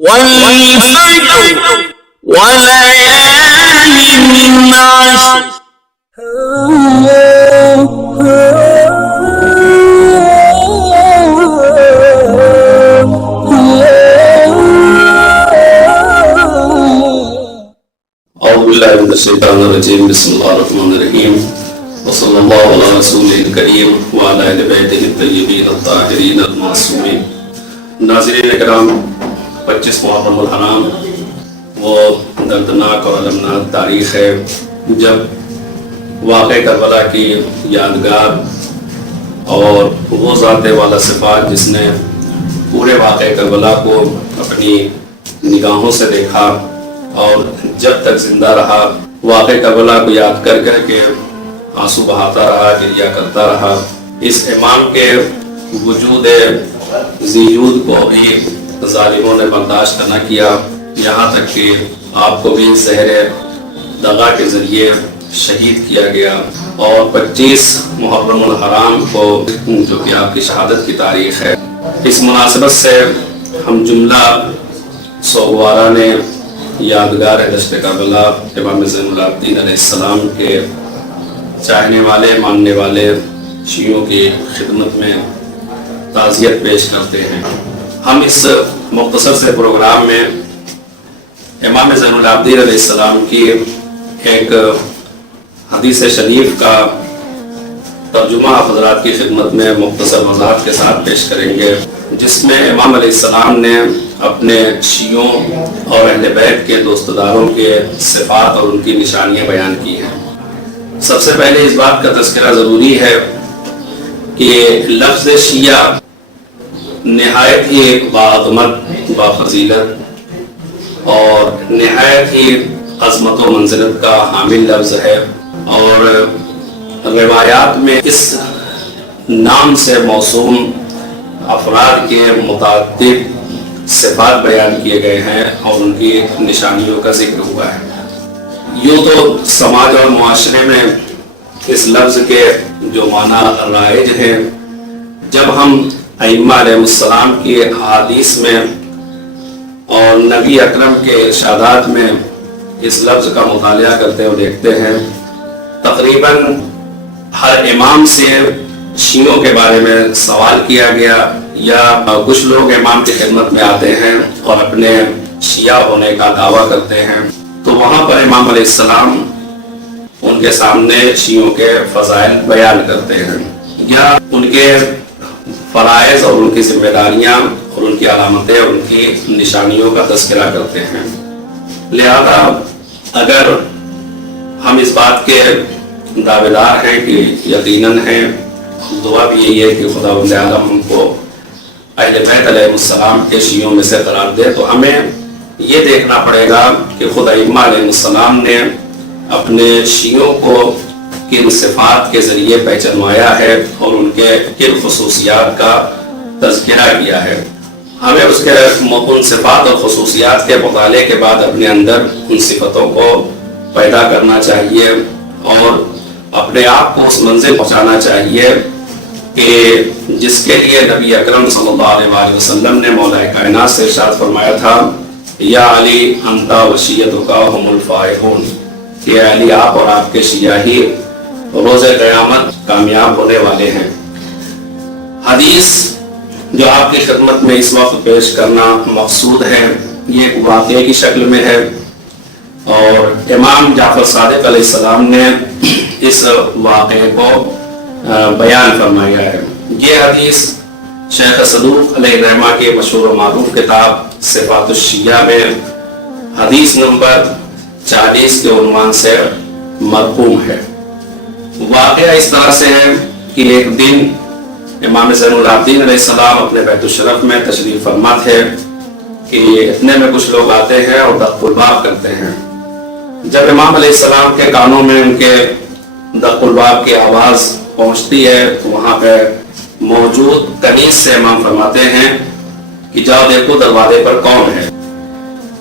والفجر وليال عشر. أعوذ بالله من الشيطان الرجيم. بسم الله الرحمن الرحيم. وصلى الله على رسوله الكريم وعلى آل بيته الطيبين الطاهرين المعصومين. ناظرین کرام، 25 محرم الحرام وہ دردناک اور المناک تاریخ ہے جب واقع کربلا کی یادگار اور وہ ذات والا صفات جس نے پورے واقع کربلا کو اپنی نگاہوں سے دیکھا اور جب تک زندہ رہا واقع کربلا کو یاد کر کر کے آنسو بہاتا رہا، گریہ کرتا رہا. اس امام کے وجود زیود کو بھی ظالموں نے برداشت نہ کیا، یہاں تک کہ آپ کو بھی زہر دغا کے ذریعے شہید کیا گیا. اور 25 محرم الحرام کو جو کہ آپ کی شہادت کی تاریخ ہے، اس مناسبت سے ہم جملہ سوگوارہ نے یادگار دشت کربلا امام زین العابدین علیہ السلام کے چاہنے والے ماننے والے شیعوں کی خدمت میں تعزیت پیش کرتے ہیں. ہم اس مختصر سے پروگرام میں امام زین العابدین علیہ السلام کی ایک حدیث شریف کا ترجمہ حضرات کی خدمت میں مختصر وضاحت کے ساتھ پیش کریں گے، جس میں امام علیہ السلام نے اپنے شیعوں اور اہل بیت کے دوستداروں کے صفات اور ان کی نشانیاں بیان کی ہیں. سب سے پہلے اس بات کا تذکرہ ضروری ہے کہ لفظ شیعہ نہایت ہی باعظمت بافضیلت اور نہایت ہی عظمت و منزلت کا حامل لفظ ہے، اور روایات میں اس نام سے موسوم افراد کے متعدد صفات بیان کیے گئے ہیں اور ان کی نشانیوں کا ذکر ہوا ہے. یوں تو سماج اور معاشرے میں اس لفظ کے جو معنی رائج ہیں، جب ہم ائمہ علیہ السلام کی احادیث میں اور نبی اکرم کے ارشادات میں اس لفظ کا مطالعہ کرتے اور دیکھتے ہیں، تقریباً ہر امام سے شیعوں کے بارے میں سوال کیا گیا، یا کچھ لوگ امام کی خدمت میں آتے ہیں اور اپنے شیعہ ہونے کا دعویٰ کرتے ہیں، تو وہاں پر امام علیہ السلام ان کے سامنے شیعوں کے فضائل بیان کرتے ہیں، یا ان کے فرائض اور ان کی ذمہ داریاں اور ان کی علامتیں اور ان کی نشانیوں کا تذکرہ کرتے ہیں. لہذا اگر ہم اس بات کے دعویدار ہیں کہ یقیناً ہیں، دعا بھی یہی ہے کہ خداوند عالم ہم کو اہل بیت علیہ السلام کے شیعوں میں سے قرار دے، تو ہمیں یہ دیکھنا پڑے گا کہ خود ائمہ علیہ السلام نے اپنے شیعوں کو کن صفات کے ذریعے پہچانوایا ہے اور ان کے کن خصوصیات کا تذکرہ کیا ہے. ہمیں اس کے ان صفات اور خصوصیات کے مطالعے کے بعد اپنے اندر ان صفتوں کو پیدا کرنا چاہیے اور اپنے آپ کو اس منزل پہنچانا چاہیے کہ جس کے لیے نبی اکرم صلی اللہ علیہ وسلم نے مولا کائنات سے ارشاد فرمایا تھا، یا علی انتا وشیتک ہم الفائزون، کہ علی آپ اور آپ کے شیعہ ہی روز قیامت کامیاب ہونے والے ہیں. حدیث جو آپ کی خدمت میں اس وقت پیش کرنا مقصود ہے، یہ ایک واقعے کی شکل میں ہے، اور امام جعفر صادق علیہ السلام نے اس واقعے کو بیان فرمایا ہے. یہ حدیث شیخ صدوق علیہ الرحمہ کے مشہور و معروف کتاب صفات الشیعہ میں حدیث نمبر 40 کے عنوان سے مرقوم ہے. واقعہ اس طرح سے ہے کہ ایک دن امام زین العابدین علیہ السلام اپنے بیت الشرف میں تشریف فرما تھے کہ اتنے میں کچھ لوگ آتے ہیں اور دق الباب کرتے ہیں. جب امام علیہ السلام کے کانوں میں ان کے دق الباب کی آواز پہنچتی ہے تو وہاں پہ موجود کنیز سے امام فرماتے ہیں کہ جاؤ دیکھو دروازے پر کون ہے.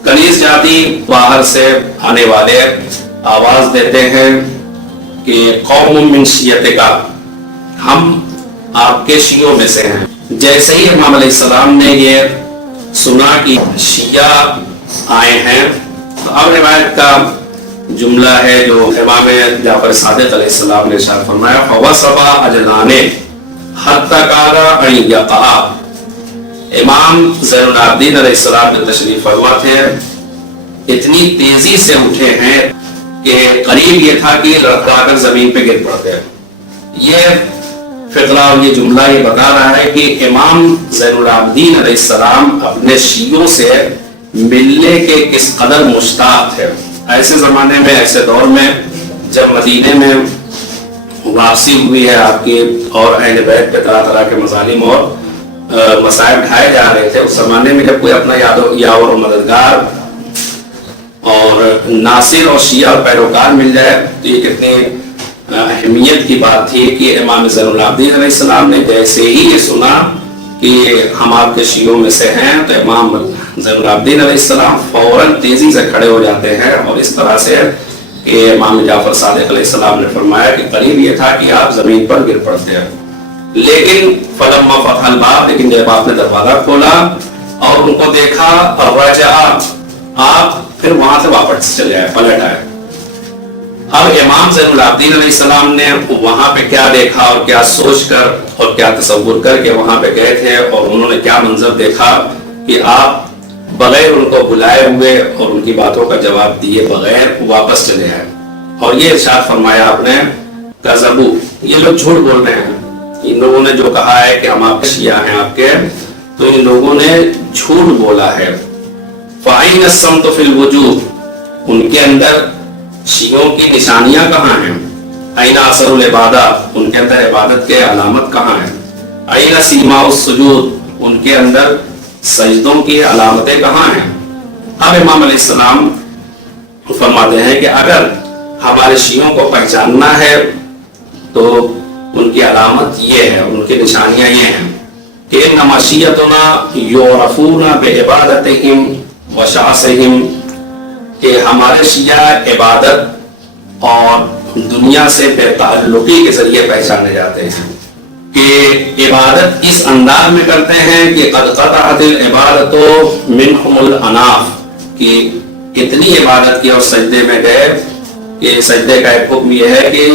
کنیز جاتی باہر سے آنے والے آواز دیتے ہیں کہ قوم من شیعتک، ہم آپ کے شیعوں میں سے ہیں. جیسے ہی امام علیہ السلام نے یہ سنا کہ شیعہ آئے ہیں. تو اب روایت کا جملہ ہے جو امام جعفر صادق علیہ السلام نے ارشاد فرمایا فوسبا اجلانے حتی کارا ان یقعا. امام زین العابدین علیہ السلام نے تشریف فرما تھے، اتنی تیزی سے اٹھے ہیں کہ قریب یہ تھا کہ لڑکھڑا کر زمین پہ گر پڑتے. یہ فقرہ اور یہ جملہ یہ بتا رہا ہے کہ امام زین العابدین علیہ السلام اپنے شیعوں سے ملنے کے کس قدر مشتاق تھے. ایسے زمانے میں، ایسے دور میں جب مدینے میں واپسی ہوئی ہے آپ کی اور اہل بیت پہ طرح طرح کے مظالم اور مسائل اٹھائے جا رہے تھے، اس زمانے میں جب کوئی اپنا یاور و مددگار اور ناصر اور شیعہ اور پیروکار مل جائے تو یہ کتنی اہمیت کی بات تھی کہ امام زین العابدین علیہ السلام نے جیسے ہی یہ سنا کہ ہم آپ کے شیعوں میں سے ہیں تو امام زین العابدین علیہ السلام فوراً تیزی سے کھڑے ہو جاتے ہیں، اور اس طرح سے کہ امام جعفر صادق علیہ السلام نے فرمایا کہ قریب یہ تھا کہ آپ زمین پر گر پڑتے ہیں. لیکن فلما فتح الباب، لیکن جب آپ نے دروازہ کھولا اور ان کو دیکھا اور رجع، آپ پھر وہاں سے واپس چلے آئے، پلٹ آئے. اب امام زین العابدین علیہ السلام نے وہاں پہ کیا دیکھا اور کیا سوچ کر اور کیا تصور کر کے وہاں پہ گئے تھے، اور انہوں نے کیا منظر دیکھا کہ آپ بغیر ان کو بلائے ہوئے اور ان کی باتوں کا جواب دیے بغیر واپس چلے آئے. اور یہ ارشاد فرمایا آپ نے کذبو، یہ لوگ جھوٹ بول رہے ہیں. ان لوگوں نے جو کہا ہے کہ ہم آپ شیعہ ہیں آپ کے، تو ان لوگوں نے جھوٹ بولا ہے. فَأَيْنَ الصَّمْتُ فِي الْوُجُوهِ، ان کے اندر شیعوں کی نشانیاں کہاں ہیں؟ اَيْنَ أَثَرُ الْعِبَادَةِ، ان کے اندر عبادت کے علامت کہاں ہیں؟ اَيْنَ سِيمَاءُ السُّجُودِ، ان کے اندر سجدوں کی علامتیں کہاں ہیں؟ اب امام علیہ السلام فرماتے ہیں کہ اگر ہمارے شیعوں کو پہچاننا ہے تو ان کی علامت یہ ہے، ان کی نشانیاں یہ ہیں کہ انما شیعتنا یعرفون بعبادتہم وشعثہم، کہ ہمارے شیعہ عبادت اور دنیا سے بے تعلقی کے ذریعے پہچانے جاتے ہیں، کہ عبادت اس انداز میں کرتے ہیں کہ قد قطعت العبادت منہم الاناف، کہ اتنی عبادت کی اور سجدے میں گئے کہ سجدے کا ایک حکم یہ ہے کہ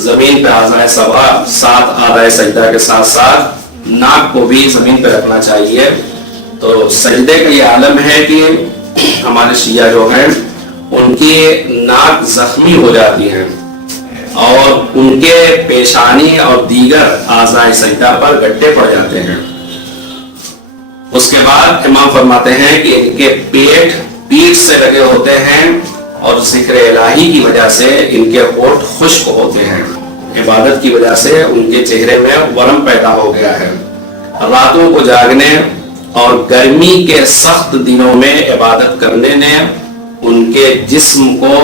زمین پہ اعضائے سبع، 7 اعضائے سجدہ کے ساتھ ساتھ ناک کو بھی زمین پہ رکھنا چاہیے. تو سجدے کا یہ عالم ہے کہ ہمارے شیعہ جو ہیں ان کی ناک زخمی ہو جاتی ہیں اور ان کے پیشانی اور دیگر اعضائے سجدہ پر گڈھے پڑ جاتے ہیں. اس کے بعد امام فرماتے ہیں کہ ان کے پیٹ سے لگے ہوتے ہیں اور ذکر الہی کی وجہ سے ان کے ہونٹ خشک ہوتے ہیں. عبادت کی وجہ سے ان کے چہرے میں ورم پیدا ہو گیا ہے. راتوں کو جاگنے اور گرمی کے سخت دنوں میں عبادت کرنے نے ان کے جسم کو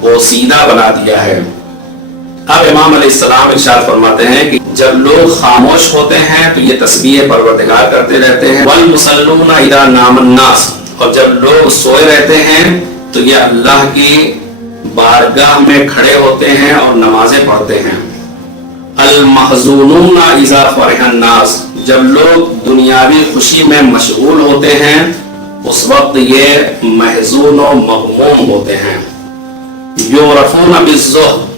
بوسیدہ بنا دیا ہے. اب امام علیہ السلام ارشاد فرماتے ہیں کہ جب لوگ خاموش ہوتے ہیں تو یہ تسبیح پروردگار کرتے رہتے ہیں. وَالْمُصَلُّونَ إِذَا نَامَ النَّاسُ، اور جب لوگ سوئے رہتے ہیں تو یہ اللہ کی بارگاہ میں کھڑے ہوتے ہیں اور نمازیں پڑھتے ہیں. الْمَحْزُونُونَ إِذَا فَرِحَ النَّاسُ، جب لوگ دنیاوی خوشی میں مشغول ہوتے ہیں اس وقت یہ محزون و مغموم ہوتے ہیں. یعرفون بالزہد،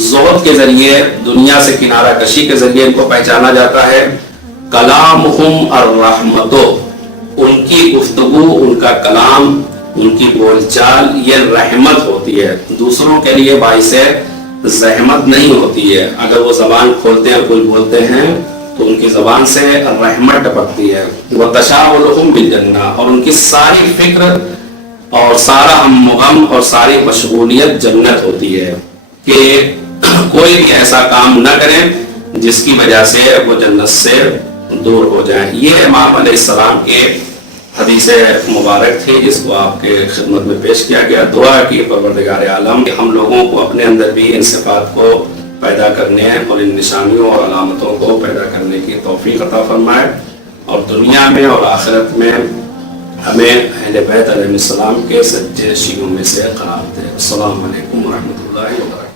زہد کے ذریعے، دنیا سے کنارہ کشی کے ذریعے ان کو پہچانا جاتا ہے. کلامہم الرحمت، ان کی گفتگو، ان کا کلام، ان کی بول چال یہ رحمت ہوتی ہے، دوسروں کے لیے باعث زحمت نہیں ہوتی ہے. اگر وہ زبان کھولتے ہیں کچھ بولتے ہیں تو ان کی زبان سے رحمت ٹپکتی ہے. وَتَشَاغُلُهُمْ بِالْجَنَّةِ، اور ان کی ساری فکر اور سارا ہم و غم اور ساری مشغولیت جنت ہوتی ہے، کہ کوئی بھی ایسا کام نہ کریں جس کی وجہ سے وہ جنت سے دور ہو جائیں. یہ امام علیہ السلام کے حدیث مبارک تھی جس کو آپ کے خدمت میں پیش کیا گیا. دعا کی پروردگار عالم کہ ہم لوگوں کو اپنے اندر بھی ان صفات کو پیدا کرنے اور ان نشانیوں اور علامتوں کو پیدا کرنے کی توفیق عطا فرمائے، اور دنیا میں اور آخرت میں ہمیں اہل بیت علیہ السلام کے سچے شیعوں میں سے قرار دے. السلام علیکم ورحمۃ اللہ وبرکاتہ.